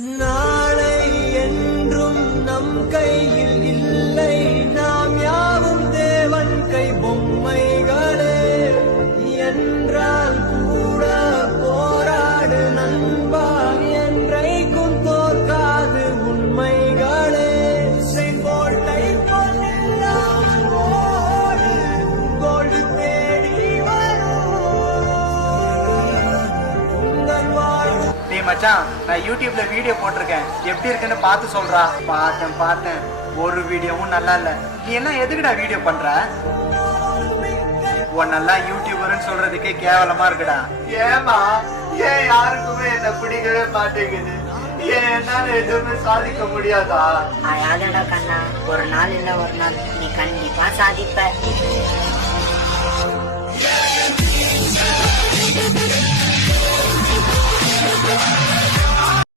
நாளை என்றும் நம் கையில் இல்லை, நாம் யாவும் தேவன் கை பொம்மைகளே. என்றால் கூட போராடு நண்பா, என்றைக்கும் தோற்காது உண்மைகளே. செங்கோட்டை பொன்னில்லாமல் ஓடு, கோடு தேடி வரும் உங்கள் வாழ்வு. டேய் மச்சான், நான் யூடியூப்ல வீடியோ போட்டிருக்கேன், எப்படி இருக்குன்னு பார்த்து சொல்றா. பார்த்தேன், ஒரு வீடியோவும் நல்லா இல்ல. நீ என்ன எதுக்குடா வீடியோ பண்ற? உன்னெல்லாம் யூடியூபர்னு சொல்றதுக்கே கேவலமா இருக்குடா. ஏமா ஏன் யாருக்குமே என்ன பிடிக்கவே மாட்டேங்குது? ஏன் என்னால எதுவுமே சாதிக்க முடியாதா? அழாதடா கண்ணா, ஒரு நாள் இல்ல ஒரு நாள் நீ கண்டிப்பா சாதிப்ப.